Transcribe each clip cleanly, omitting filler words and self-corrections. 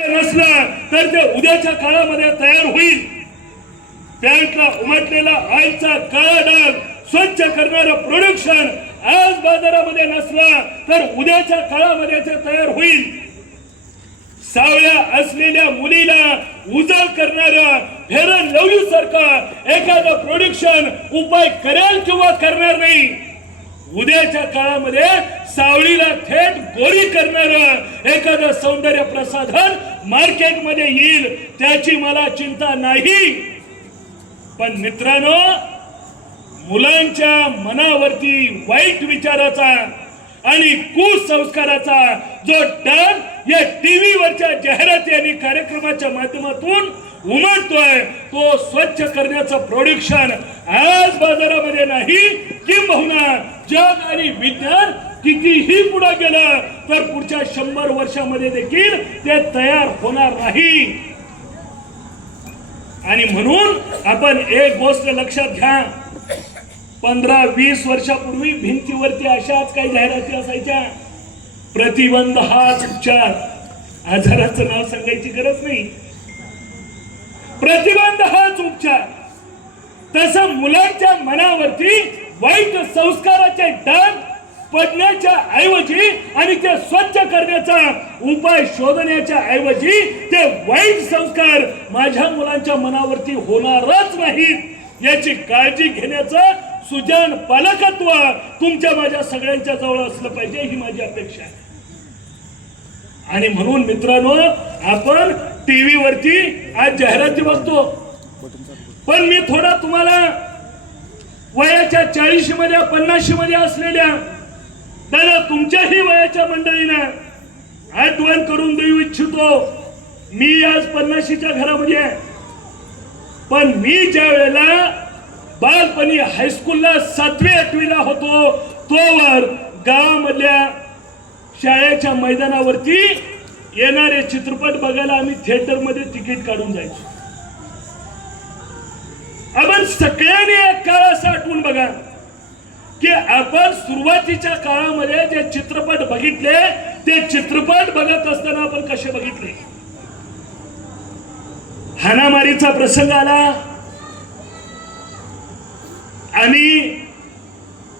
नसला तर ते उद्याच्या काळामध्ये तयार होईल. पॅन्टला उमटलेला ऑइलचा काळा डाग स्वच्छ करणारं प्रोडक्शन आज बाजारामध्ये नसला तर उद्याच्या काळामध्ये ते तयार होईल. सावळ्या असलेल्या मुलीला उजळ करणारा फेअर अँड लव्ली सारखा एखादा प्रोडक्शन उपाय करेल किंवा करणार नाही. उद्याच्या काळामध्ये सावळीला थेट गोरी करणारं एखादं सौंदर्य प्रसाधन मार्केटमध्ये येईल, त्याची मला चिंता नाही. पण मित्रांनो, मुलांच्या मनावरती वाईट विचाराचा आणि कुसंस्काराचा जो डाग या टीव्हीवरच्या जाहिराती आणि कार्यक्रमाच्या माध्यमातून उमटतोय, तो स्वच्छ करण्याचं प्रोडक्शन आज बाजारामध्ये नाही. किंबहुना जग आणि विज्ञान कितीही पुढे गेलं तर पुढच्या 100 वर्षामध्ये देखील ते तयार होणार नाही. आणि म्हणून आपण एक गोष्ट लक्षात घ्या, 15-20 वर्षापूर्वी भिंतीवरती अशाच काही जाहिराती असायच्या, प्रतिबंध हाच उपचार. आजाराचं नाव सांगायची गरज नाही, प्रतिबंध हाच उपचार. तसं मुलांच्या मनावरती वाईट संस्काराचे डाग पडण्याच्या ऐवजी आणि ते स्वच्छ करण्याचा उपाय शोधण्याच्या ऐवजी ते वाईट संस्कार माझ्या मुलांच्या मनावरती होणारच नाहीत याची काळजी घेण्याचं सुजाण पालकत्व तुमच्या माझ्या सगळ्यांच्या जवळ असलं पाहिजे, ही माझी अपेक्षा आहे. आणि म्हणून मित्रांनो, आपण टीव्ही वरती आज जाहिराती बघतो, पण मी थोडा तुम्हाला वयाच्या 40 मध्ये 50 मध्ये असलेल्या दादा तुमच्याही वयाच्या मंडळींना आठवण करून देऊ इच्छितो. मी आज 50च्या घरामध्ये आहे, पण मी ज्या वेळेला बालपणी हायस्कूलला 7वी-8वीला होतो, तोवर गावामधल्या शाळेच्या मैदानावरती येणारे चित्रपट बघायला आम्ही थिएटरमध्ये तिकीट काढून जायचो. आपण सगळ्यांनी एक काळ असा आठवून बघा की आपण सुरुवातीच्या काळामध्ये जे चित्रपट बघितले, ते चित्रपट बघत असताना आपण कसे बघितले. हाणामारीचा प्रसंग आला, आम्ही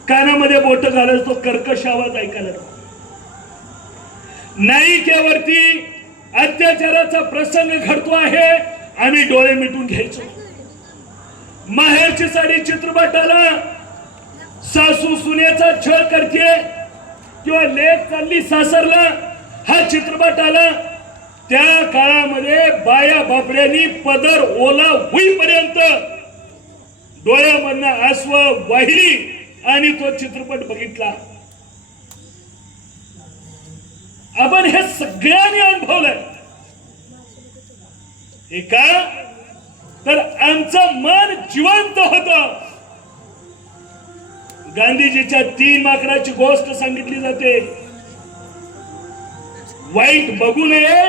कानामध्ये बोट घालत तो कर्कश आवाज ऐकायला. नायिकेवरती अत्याचाराचा प्रसंग घडतो आहे, आम्ही डोळे मिटून घ्यायचो. माहेरची साडी चित्रपटाला सासू सुनेचा छळ करते किंवा लेक चालली सासरला हा चित्रपट आला, त्या काळामध्ये बाया बापड्यांनी पदर ओला होईपर्यंत डोळ्यामधनं आसव वाहिली आणि तो चित्रपट बघितला. आपण हे सगळ्यांनी अनुभवलंय. हे का तर आमचं मन जिवंत होतं. गांधीजीच्या 3 माकडाची गोष्ट सांगितली जाते, वाईट बघू नये,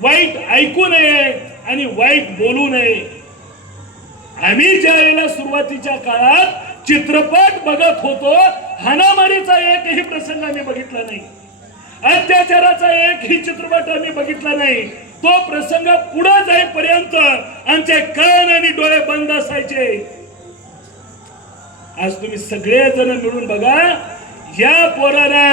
वाईट ऐकू नये आणि वाईट बोलू नये. आम्ही ज्या वेळेला सुरुवातीच्या काळात चित्रपट बघत होतो, हाणामारीचा एकही प्रसंग आम्ही बघितला नाही, अत्याचाराचा एकही चित्रपट आम्ही बघितला नाही. तो प्रसंग पुढे जाईपर्यंत आमचे कान आणि डोळे बंद असायचे. आज तुम्ही सगळेजण मिळून बघा, या पोराला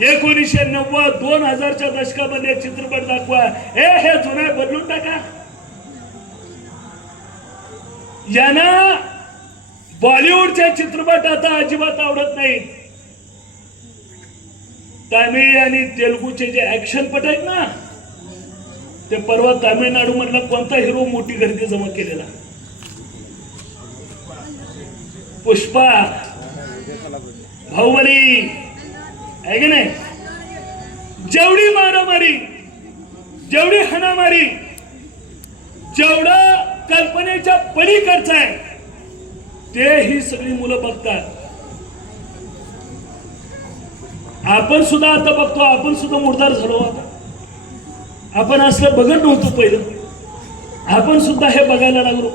1990-2000च्या दशकामध्ये चित्रपट दाखवा, हे जुना बदलून टाका. यांना बॉलिवूडचे चित्रपट आता अजिबात आवडत नाहीत. तामिळ आणि तेलुगूचे जे ऍक्शन पट आहेत ना, ते परवा तामिळनाडू मधला कोणता हिरो मोठी गर्दी जमा केलेला, पुष्पा, बाहुबली आहे की नाही. जेवढी मारामारी, जेवढी हाणामारी, जेवढा कल्पनेच्या पलीकडचं आहे, ते ही सगळी मुलं बघतात. आपण सुद्धा आता बघतो, आपण सुद्धा मुर्दार झालो. आता आपण असलं बघत नव्हतो पहिलं, आपण सुद्धा हे बघायला लागलो.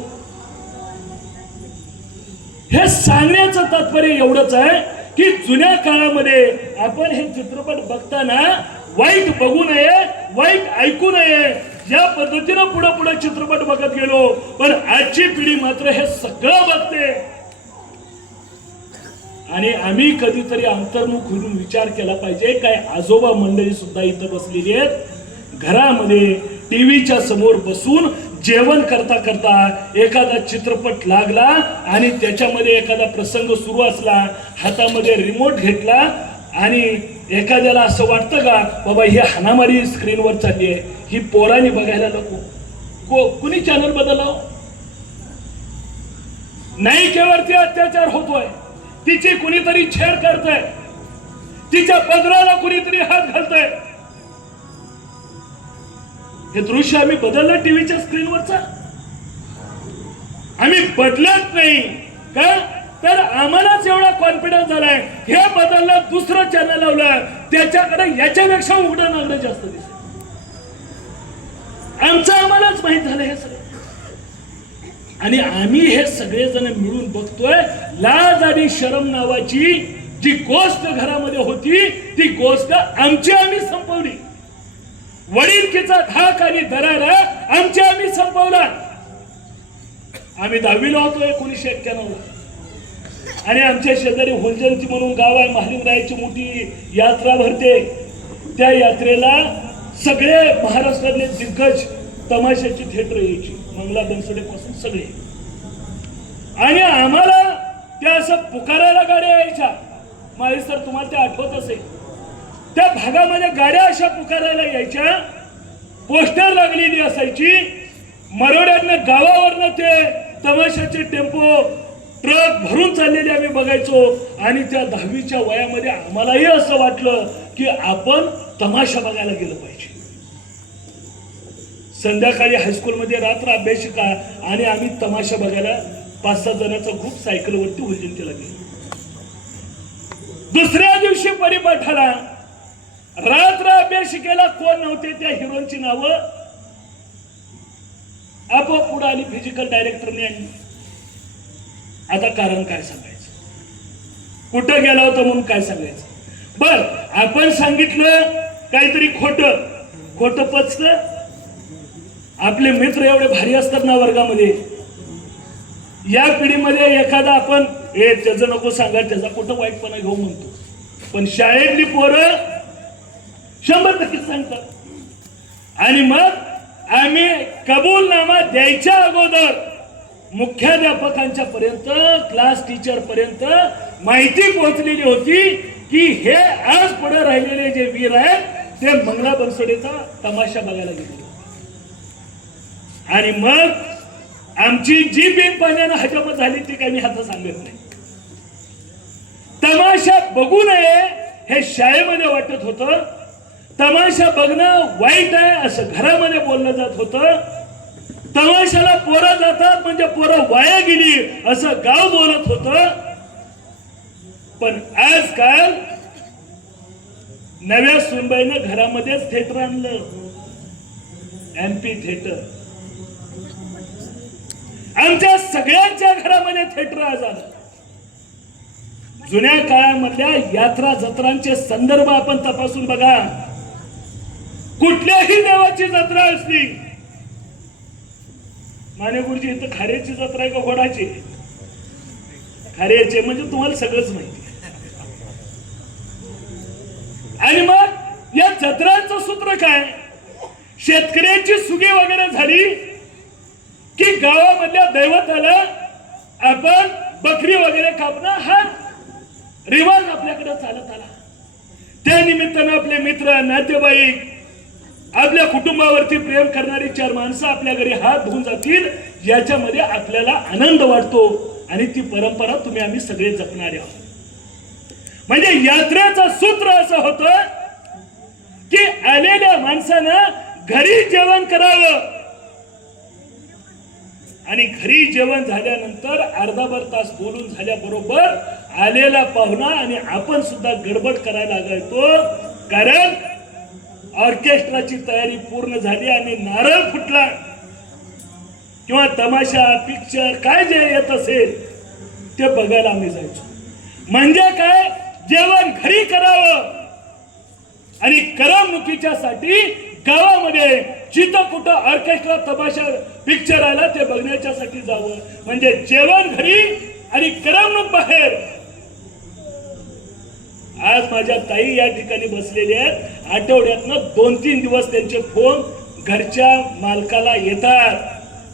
हे सांगण्याचं तात्पर्य एवढंच आहे की जुन्या काळामध्ये आपण हे चित्रपट बघताना वाईट बघू नये, वाईट ऐकू नये, या पद्धतीनं पुढे पुढे चित्रपट बघत गेलो. पण आजची पिढी मात्र हे सगळं बघते. आणि आम्ही कधीतरी अंतर्मुख होऊन विचार केला पाहिजे. काय आजोबा मंडळी सुद्धा इथं बसलेली आहेत, घरामध्ये टीव्हीच्या समोर बसून जेवण करता करता एखादा चित्रपट लागला आणि त्याच्यामध्ये एखादा प्रसंग सुरू असला, हातामध्ये रिमोट घेतला आणि एखाद्याला असं वाटतं का बाबा ही हाणामारी स्क्रीनवर चालली आहे, ही पोरांनी बघायला नको. कुणी चॅनल बदलला? नायिकेवरती अत्याचार होतोय, तिची कुणीतरी छेड करतंय, तिच्या पदराला कुणीतरी हात घालतंय. हे दृश्य आम्ही बदललं टीव्हीच्या स्क्रीनवरचा? आम्ही बदलत नाही का? तर आम्हालाच एवढा कॉन्फिडन्स झालाय, हे बदललं, दुसरं चॅनल लावलं, त्याच्याकडे याच्यापेक्षा उघडं नागडं जास्त दिसत. आमचं आम्हालाच माहित झालं हे सगळं. आणि आम्ही हे सगळेजण मिळून बघतोय, लाज आणि शरम नावाची जी गोष्ट घरामध्ये होती, ती गोष्ट आमची आम्ही संपवली. वडीलकीचा धाक आणि दरारा आमच्या आम्ही संपवला. आम्ही 10वीला होतो 1991 आणि आमच्या शेजारी हुलजंती म्हणून गाव आहे, महालिंगरायाची मोठी यात्रा भरते. त्या यात्रेला सगळे महाराष्ट्रातले दिग्गज तमाशाची थिएटर यायची, मंगला बनसोडे पासून सगळे. आणि आम्हाला त्या असं पुकारायला गाड्या यायच्या. माळी सर तुम्हाला ते आठवत असेल, त्या भागामध्ये गाड्या अशा पुकारायला यायच्या, पोस्टर लागलेली असायची. मरोड्यातनं गावावरनं ते तमाशाचे टेम्पो ट्रक भरून चाललेले आम्ही बघायचो. आणि त्या 10वीच्या वयामध्ये आम्हालाही असं वाटलं की आपण तमाशा बघायला गेलं पाहिजे. संध्याकाळी हायस्कूलमध्ये रात्र अभ्यासिका आणि आम्ही तमाशा बघायला 5-6 जणांचा ग्रुप सायकलवरती हुलजंतीला गेलो. दुसऱ्या दिवशी परिपाठाला रात्र अभ्यासिकेला कोण नव्हते, त्या हिरोची नावं आपोआप पुढे आली, फिजिकल डायरेक्टरने आणली. आता कारण काय सांगायचं, कुठं गेला होता म्हणून काय सांगायचं. बर आपण सांगितलं काहीतरी खोटं पचतं. आपले मित्र एवढे भारी असतात ना वर्गामध्ये, या पिढीमध्ये एखादा आपण त्याचं नको सांगा, त्याचा कुठं वाईटपणा घेऊ म्हणतो, पण शाळेतली पोरं 100% सांगतात. आणि मग आम्ही कबूलनामा द्यायच्या अगोदर मुख्याध्यापकांच्या पर्यंत, क्लास टीचर पर्यंत माहिती पोहोचलेली होती की हे आज पुढे राहिलेले जे वीर आहेत ते मंगला बनसोडेचा तमाशा बघायला गेले. आणि मग आमची जी बिन पाण्यानं हजमत झाली ती काही मी आता सांगत नाही. तमाशा बघू नये हे शाळेमध्ये वाटत होतं, तमाशा बघणं वाईट आहे असं घरामध्ये बोललं जात होतं. तमाशाला पोरं जातात म्हणजे पोरं वाया गेली असं गाव बोलत होतं. पण आजकाल नव्या सुनबाईनं घरामध्येच थिएटर आणलं, एमपी थिएटर. आमच्या सगळ्यांच्या घरामध्ये थिएटर आज आलं. जुन्या काळामधल्या यात्रा जत्रांचे संदर्भ आपण तपासून बघा. कुठल्याही देवाची जत्रा असली, मानेगुरुजी इथं खारेची जत्रा आहे का घोडाची? खारेचे म्हणजे तुम्हाला सगळंच माहिती. आणि मग या जत्रांचं सूत्र काय? शेतकऱ्यांची सुगी वगैरे झाली की गावामधल्या दैवताला आपण बकरी वगैरे कापणं हा रिवाज आपल्याकडे चालत आला. त्या निमित्तानं आपले मित्र, नातेवाईक, आपल्या कुटुंबावरती प्रेम करणारी 4 माणसं आपल्या घरी हात धुवून जातील याच्यामध्ये आपल्याला आनंद वाटतो. आणि ती परंपरा तुम्ही आम्ही सगळे जपणारे आहोत. म्हणजे यात्रेचं सूत्र असं होतं की आलेल्या माणसानं घरी जेवण करावं आणि घरी जेवण झाल्यानंतर अर्धाभर तास बोलून झाल्याबरोबर आलेला पाहुणा आणि आपण सुद्धा गडबड करायला लागतो. कारण ऑर्केस्ट्राची तयारी पूर्ण झाली आणि नारळ फुटला किंवा तमाशा, पिक्चर काय जे येत असेल ते बघायला आम्ही जायचो. म्हणजे काय, जेवण घरी करावं आणि करमणुकीच्या साठी गावामध्ये जिथं कुठं ऑर्केस्ट्रा तमाशा पिक्चर आला ते बघण्याच्यासाठी जावं. म्हणजे जेवण घरी आणि करमणूक बाहेर. आज माझ्या ताई या ठिकाणी बसलेल्या आहेत. आठवड्यातनं 2-3 दिवस त्यांचे फोन घरच्या मालकाला येतात.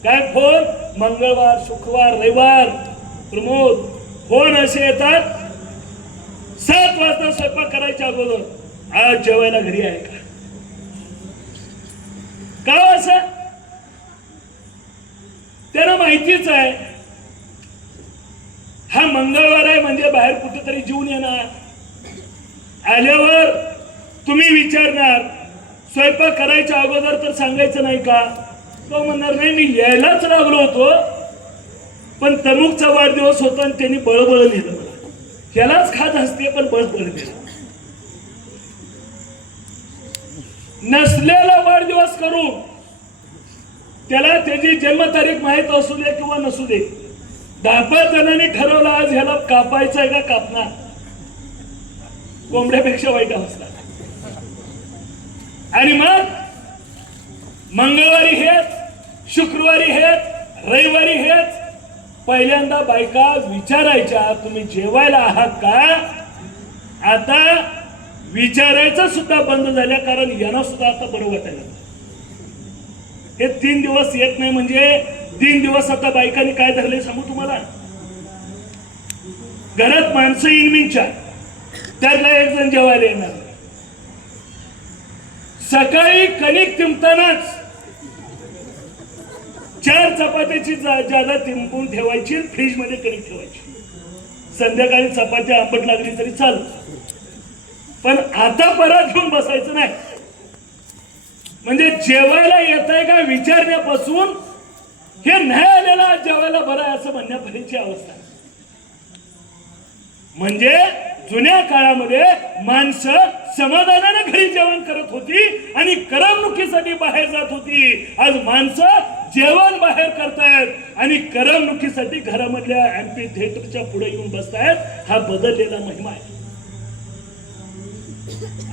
काय फोन? मंगळवार, शुक्रवार, रविवार. प्रमोद, फोन असे येतात 7 वाजता स्वयंपाक करायच्या अगोदर, आज जेवायला घरी आहे का? का असं? त्यांना माहितीच आहे हा मंगळवार आहे म्हणजे बाहेर कुठेतरी जेवून येणार. आल्यावर तुम्ही विचारणार स्वयंपाक करायच्या अगोदर तर सांगायचं नाही का? तो म्हणणार नाही मी यायलाच लागलो होतो पण तमुकचा वाढदिवस होता आणि त्यांनी बळबळ नेलं मला. यालाच खात असते पण बळबळ नेलं. नसलेला वाढदिवस करू त्याला त्याची जन्मतारीख माहित असू दे किंवा नसू दे, 10-5 जणांनी ठरवलं आज ह्याला कापायचं आहे का कापणार. कोंबड्यापेक्षा वाईट अवस्था. आणि मग मंगळवारी हेच, शुक्रवारी हेच, रविवारी हेच. पहिल्यांदा बायका विचारायच्या तुम्ही जेवायला आहात का? आता विचारायचं सुद्धा बंद झाल्या कारण यांना सुद्धा आता बरं वाटायला. हे 3 दिवस येत नाही म्हणजे 3 दिवस आता बायकांनी काय धरले सांगू तुम्हाला. घरात माणसं इनमिनच्या त्यातला एक जण जेवायला येणार. सकाळी कणिक तिंबतानाच 4 चपात्याची जादा तिंबून ठेवायची, फ्रीज मध्ये कणिक ठेवायची. संध्याकाळी चपात्या आंबट लागली तरी चालत पण आता परत घेऊन बसायचं नाही. म्हणजे जेवायला येत आहे का विचारण्यापासून हे नाही आलेला जेवायला बरं आहे असं म्हणण्यापर्यंतची अवस्था. म्हणजे जुन्या काळामध्ये माणसं समाधानाने घरी जेवण करत होती आणि करमणुकीसाठी बाहेर जात होती. आज माणसं जेवण बाहेर करतायत आणि करमणुकीसाठी घरामधल्या एम्पी थिएटरच्या पुढे येऊन बसतायत. हा बदललेला महिमा आहे.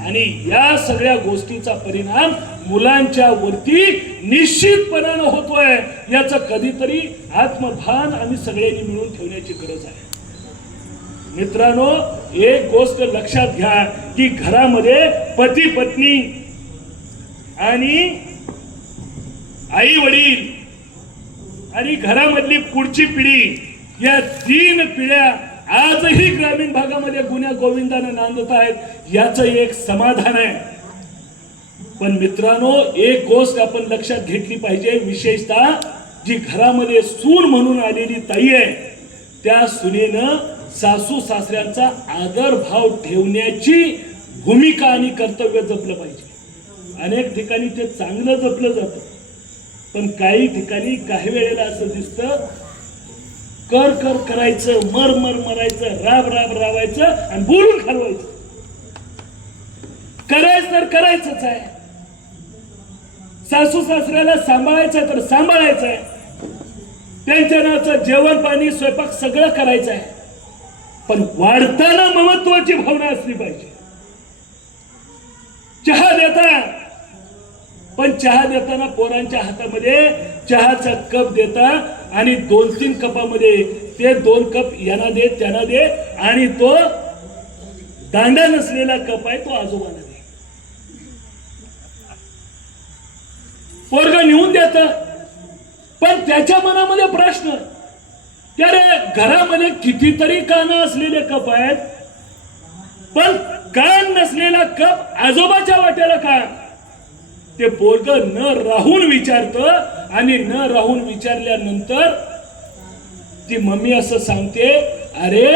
आणि या सगळ्या गोष्टीचा परिणाम मुलांच्या वरती निश्चितपणानं होतोय. याचं कधीतरी आत्मभान आम्ही सगळ्यांनी मिळून ठेवण्याची गरज आहे. मित्रांनो, एक गोष्ट लक्षात घ्या की घरामध्ये पती पत्नी आणि आई वडील आणि घरामधली पुढची पिढी या 3 पिढ्या आजही ग्रामीण भागामध्ये गुन्ह्या गोविंदाने नांदत आहेत. याचं एक समाधान आहे. पण मित्रांनो, एक गोष्ट आपण लक्षात घेतली पाहिजे, विशेषतः जी घरामध्ये सून म्हणून आलेली ताई आहे त्या सुनेनं सासू सासऱ्यांचा आदर भाव ठेवण्याची भूमिका आणि कर्तव्य जपलं पाहिजे. अनेक ठिकाणी ते चांगलं जपलं जातं पण काही ठिकाणी काही वेळेला असं दिसतं कर कर करायचं, मर मर मरायचं, राब राब रावायचं आणि बोलून खालवायचं. करायचं तर करायचंच आहे. सासू सासऱ्याला सांभाळायचं तर सांभाळायचं आहे. त्यांच्या नाचं जेवण पाणी स्वयंपाक सगळं करायचं आहे. पण वाढताना महत्वाची भावना असली पाहिजे. चहा देता पण चहा देताना पोरांच्या हातामध्ये चहाचा कप देता आणि 2-3 कपामध्ये ते 2 कप यांना दे त्यांना दे आणि तो दांडा नसलेला कप आहे तो आजोबांना दे. पोरग नेऊन देत पण त्याच्या मनामध्ये प्रश्न की अरे घरामध्ये कितीतरी कानं असलेले कप आहेत पण कान नसलेला कप आजोबाच्या वाट्याला का? ते पोरग न राहून विचारतं आणि न राहून विचारल्यानंतर ती मम्मी असं सांगते, अरे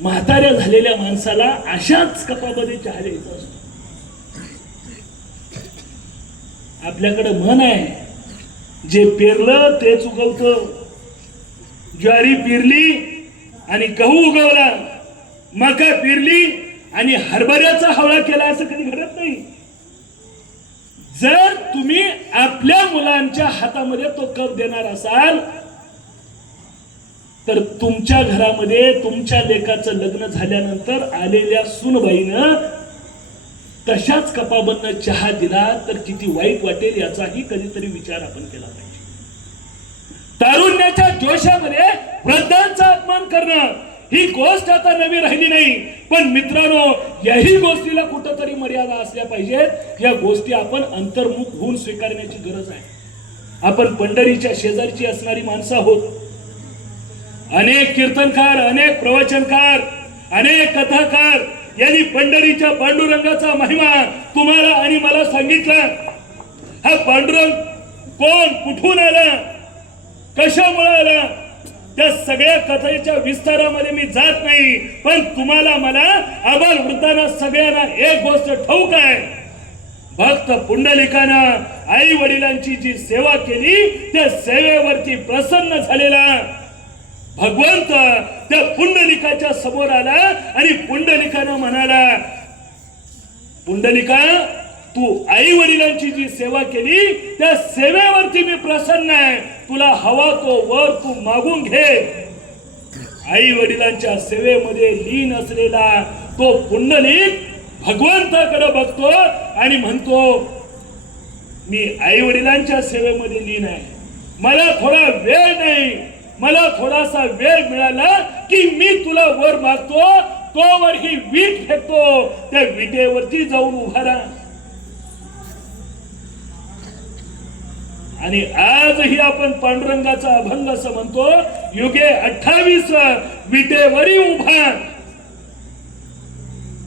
म्हाताऱ्या झालेल्या माणसाला अशाच कपामध्ये चहा द्यायचा असतो. आपल्याकडे म्हण आहे, जे पेरलं तेच उगवतं. ज्वारी पेरली आणि गहू उगवला, मका पेरली आणि हरभऱ्याचा हवळा केला असं कधी घडत नाही. जर तुम्ही आपल्या मुलांच्या हातामध्ये तो कप देणार असाल तर तुमच्या घरामध्ये तुमच्या लेकाचं लग्न झाल्यानंतर आलेल्या सूनबाईनं तशाच कपाबंद चहा दिला तर किती वाईट वाटेल याचाही कधीतरी विचार आपण केला पाहिजे. तारुण्याच्या जोशामध्ये वृद्धांचा अपमान करणं ही गोष्ट आता नवी राहिली नाही. पण मित्रांनो, याही गोष्टीला कुठंतरी मर्यादा असल्या पाहिजेत. या गोष्टी आपण अंतर्मुख होऊन स्वीकारण्याची गरज आहे. आपण पंढरीच्या शेजारची असणारी माणसं आहोत. अनेक कीर्तनकार, अनेक प्रवचनकार, अनेक कथाकार यांनी पंढरीच्या पांडुरंगाचा महिमा तुम्हाला आणि मला सांगितला. हा पांडुरंग कोण, कुठून आला, कशामुळे आला, त्या सगळ्या कथेच्या विस्तारामध्ये मी जात नाही. पण तुम्हाला, मला, आबाल वृद्धांना सगळ्यांना एक गोष्ट ठाऊक आहे. भक्त पुंडलिकानं आई वडिलांची जी सेवा केली त्या सेवेवरती प्रसन्न झालेला भगवंत त्या पुंडलिकाच्या समोर आला आणि पुंडलिकानं म्हणाला, पुंडलिका, तू आई वडिलांची जी सेवा केली त्या सेवेवरती मी प्रसन्न आहे. तुला हवा तो वर तू मागून घे. आई वडिलांच्या सेवेमध्ये लीन असलेला तो पुंडलिक भगवंताकडे बघतो आणि म्हणतो, मी आई वडिलांच्या सेवेमध्ये लीन आहे. मला थोडा वेळ नाही, मला थोडासा वेळ मिळाला की मी तुला वर मागतो. तो वर ही वीट फेकतो, त्या विटेवरती जाऊन उभा राहा. आणि आजही आपण पांडुरंगाचा अभंग असं म्हणतो, युगे 28 विटेवरी उभा.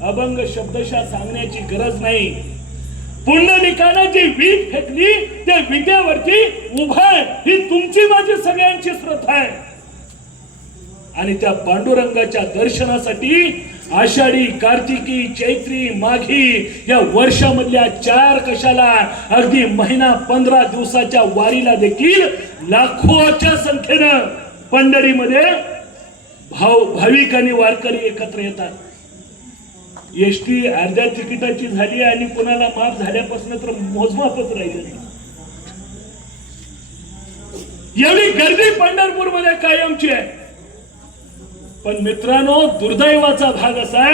अभंग शब्दशः सांगण्याची गरज नाही. पुंडलिकानं जी वीट फेकली त्या विटेवरती उभा ही तुमची माझी सगळ्यांची श्रद्धा आहे. आणि त्या पांडुरंगाच्या दर्शनासाठी आषाढी, कार्तिकी, चैत्री, माघी या वर्षामधल्या 4 कशाला अगदी महिना 15 दिवसाच्या वारीला देखील लाखोच्या संख्येनं पंढरीमध्ये भाविक आणि वारकरी एकत्र येतात. एसटी अर्ध्या तिकिटाची झाली आणि कोणाला माफ झाल्यापासून तर मोजमापच राहिले नाही. एवढी गर्दी पंढरपूर मध्ये कायमची आहे. पण मित्रांनो, दुर्दैवाचा भाग असा,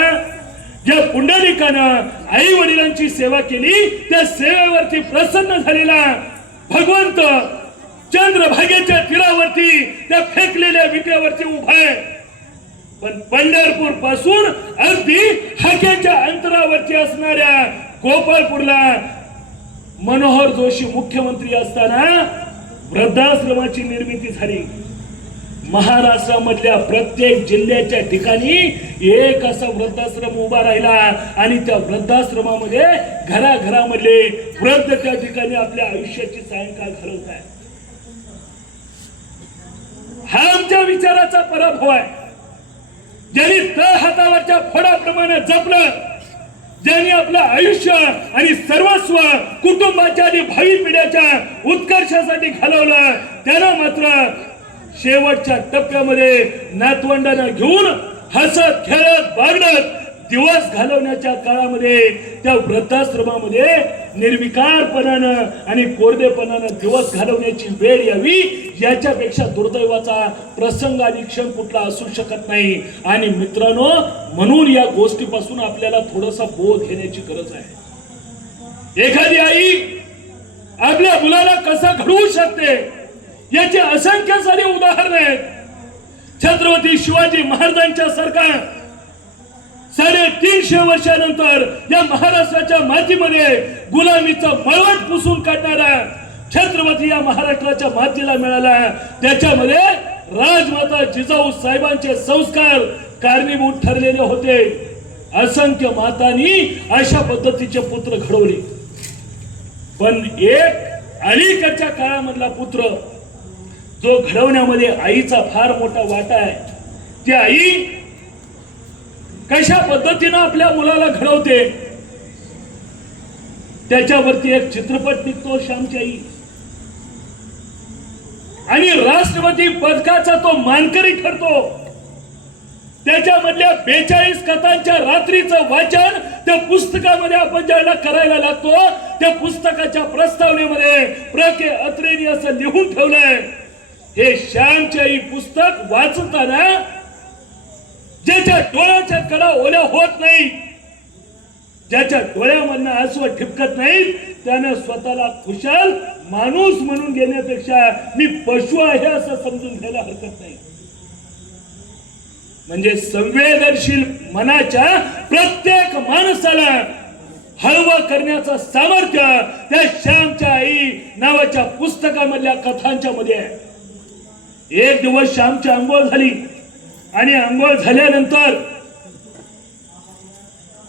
ज्या पुंडलिकानं आई वडिलांची सेवा केली त्या सेवेवरती प्रसन्न झालेला भगवंत चंद्रभागेच्या तीरावरती त्या फेकलेल्या विटेवरती उभा आहे. पण पंढरपूर पासून अगदी हाकेच्या अंतरावरती असणाऱ्या गोपाळपूरला मनोहर जोशी मुख्यमंत्री असताना वृद्धाश्रमाची निर्मिती झाली. महाराष्ट्रामधल्या प्रत्येक जिल्ह्याच्या ठिकाणी एक असा वृद्धाश्रम उभा राहिला आणि त्या वृद्धाश्रमामध्ये घराघरामधले वृद्ध त्या ठिकाणी आपल्या आयुष्याची सायंकाळ घालवत आहे. हा आमच्या विचाराचा पराभव आहे. ज्यांनी तळ हातावरच्या फळाप्रमाणे जपलं, ज्यांनी आपलं आयुष्य आणि सर्वस्व कुटुंबाच्या आणि भावी पिढ्याच्या उत्कर्षासाठी घालवलं, त्यांना मात्र शेवटच्या टप्प्यामध्ये नातवंडांना घेऊन हसत खेळत बागडत दिवस घालवण्याच्या काळामध्ये त्या वृद्धाश्रमामध्ये निर्विकारपणानं आणि कोरडेपणानं दिवस घालवण्याची वेळ यावी, याच्यापेक्षा दुर्दैवाचा प्रसंग आणि क्षण कुठला असू शकत नाही. आणि मित्रांनो, म्हणून या गोष्टीपासून आपल्याला थोडासा बोध घेण्याची गरज आहे. एखादी आई आपल्या मुलाला कसं घडवू शकते याचे असंख्य सारे उदाहरण आहेत. छत्रपती शिवाजी महाराजांच्या सारखा 350 वर्षानंतर या महाराष्ट्राच्या मातीमध्ये गुलामीचा मळवट पुसून काढणारा छत्रपती या महाराष्ट्राच्या मातीला मिळाला. त्याच्यामध्ये राजमाता जिजाऊ साहेबांचे संस्कार कारणीभूत ठरलेले होते. असंख्य मातांनी अशा पद्धतीचे पुत्र घडवले. पण एक अलीकडच्या काळामधला पुत्र जो घडवण्यामध्ये आईचा फार मोठा वाटा आहे. ती आई कशा पद्धतीनं आपल्या मुलाला घडवते त्याच्यावरती एक चित्रपट निघतो, श्यामची आई. आणि राष्ट्रपती पदकाचा तो मानकरी ठरतो. त्याच्यामधल्या 42 कथांच्या रात्रीचं वाचन त्या पुस्तकामध्ये आपण ज्याला करायला लागतो, त्या पुस्तकाच्या प्रस्तावनेमध्ये प्र.के. अत्रेंनी असं लिहून ठेवलंय, हे श्यामची आई पुस्तक वाचताना ज्याच्या डोळ्याच्या कडा ओल्या होत नाही ज्याच्या डोळ्यामधनं आसू ठिपकत नाहीत त्यानं स्वतःला खुशाल माणूस म्हणून घेण्यापेक्षा मी पशु आहे असं समजून घ्यायला हरकत नाही. म्हणजे संवेदनशील मनाच्या प्रत्येक माणसाला हळवं करण्याचं सामर्थ्य त्या श्यामच्या आई नावाच्या पुस्तकामधल्या कथांच्या मध्ये आहे. एक दिवस श्यामची अंघोळ झाली आणि अंघोळ झाल्यानंतर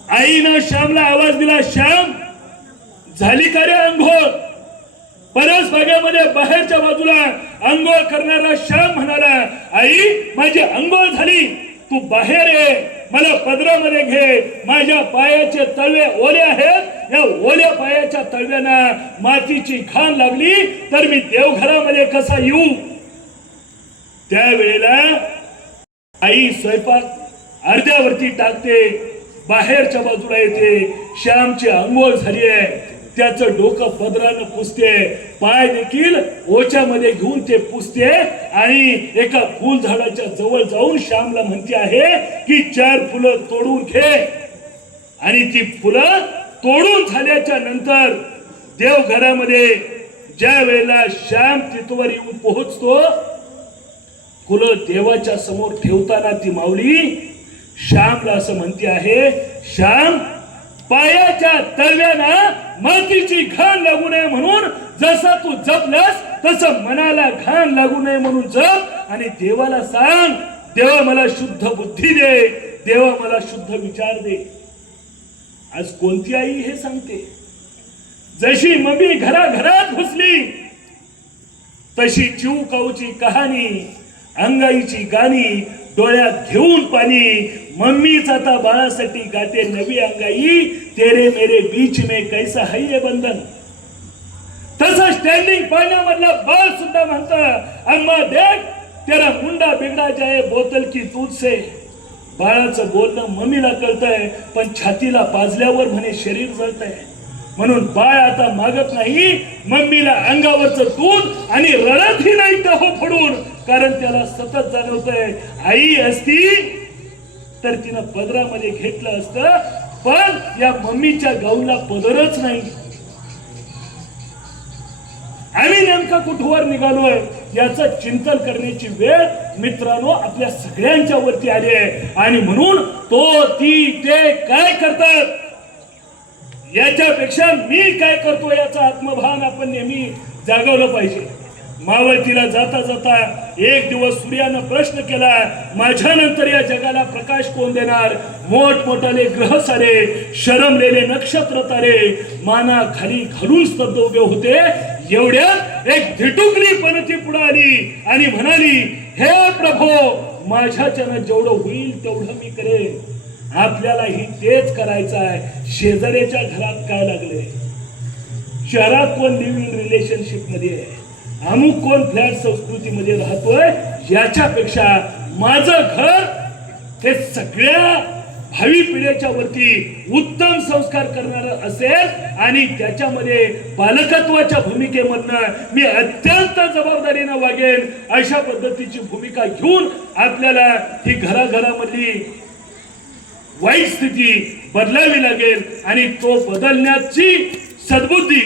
आईनं श्यामला आवाज दिला, श्याम झाली का रे अंघोळ? परस भागामध्ये बाहेरच्या बाजूला अंघोळ करणारा श्याम म्हणाला, आई माझी अंघोळ झाली, तू बाहेर ये, मला पदरामध्ये घे, माझ्या पायाचे तळवे ओले आहेत, या ओल्या पायाच्या तळव्यांना मातीची घाण लागली तर मी देवघरामध्ये कसा येऊ? त्यावेळेला आई स्वयंपाक अर्ध्यावरती टाकते, बाहेरच्या बाजूला येते, श्यामची अंघोळ झाली आहे, त्याचं डोकं पदरानं पुसते, पाय देखील ओच्यामध्ये घेऊन ते पुसते आणि एका फुल झाडाच्या जवळ जाऊन श्यामला म्हणते आहे की 4 फुलं तोडून घे. आणि ती फुलं तोडून झाल्याच्या नंतर देवघरामध्ये ज्या वेळेला श्याम तिथवर येऊन पोहोचतो, फुलं देवाच्या समोर ठेवताना ती माऊली श्यामला असं म्हणते आहे, श्याम पायाच्या तळव्याना मातीची घाण लागू नये म्हणून जसा तू जपलास तसं मनाला घाण लागू नये म्हणून जप आणि देवाला सांग, देवा मला शुद्ध बुद्धी दे, देवा मला शुद्ध विचार दे. आज कोणती आई हे सांगते? जशी मम्मी घराघरात घुसली तशी चिऊ काऊची कहाणी, अंगाईची गाणी, डोळ्यात घेऊन पाणी, मम्मीच आता बाळासाठी गाते नवी अंगाई, तेरे मेरे बीच में कैसा है ये बंधन. तसं स्टँडिंग पाण्यामधला बाळ सुद्धा म्हणतं, अम्मा देख तेरा मुंडा बिगड़ा जाए बोतल की दूध से. बाळाचं बोलणं मम्मीला कळतंय पण छातीला पाजल्यावर म्हणे शरीर जळतंय. म्हणून बाळ आता मागत नाही मम्मीला अंगावरचं दूध आणि रडतही नाही हो फोडून, कारण त्याला सतत जाणवतंय आई असती तर तिनं पदरामध्ये घेतलं असतं, पण या मम्मीच्या गाऊला पदरच नाही. आम्ही नेमका कुठवर निघालोय याचं चिंतन करण्याची वेळ मित्रांनो आपल्या सगळ्यांच्या वरती आली आहे. आणि म्हणून तो ती ते काय करतात याच्यापेक्षा मी काय करतो याचा आत्मभान आपण नेहमी जागवलं पाहिजे. मावळतीला जाता जाता एक दिवस सूर्यानं प्रश्न केला, माझ्या नंतर या जगाला प्रकाश कोण देणार? मोठमोठाले ग्रह सारे, शरमलेले नक्षत्र तारे माना खाली घालून स्तब्ध उभे होते. एवढ्यात एक धिटुकली पणती पुढे आली आणि म्हणाली, हे प्रभो माझ्याच्यानं जेवढं होईल तेवढं मी करेन. आपल्यालाही तेच करायचं आहे. शेजाऱ्याच्या घरात काय लागले, शहरात कोण लिव्ह इन रिलेशनशिप मध्ये आहे, अमुक कोण फ्लॅट संस्कृतीमध्ये राहतोय, याच्यापेक्षा माझं घर हे सगळ्या भावी पिढीच्या वरती उत्तम संस्कार करणार असेल आणि त्याच्यामध्ये पालकत्वाच्या भूमिकेमधनं मी अत्यंत जबाबदारीनं वागेन, अशा पद्धतीची भूमिका घेऊन आपल्याला ही घराघरामधली वाईट स्थिती बदलावी लागेल. आणि तो बदलण्याची सद्बुद्धी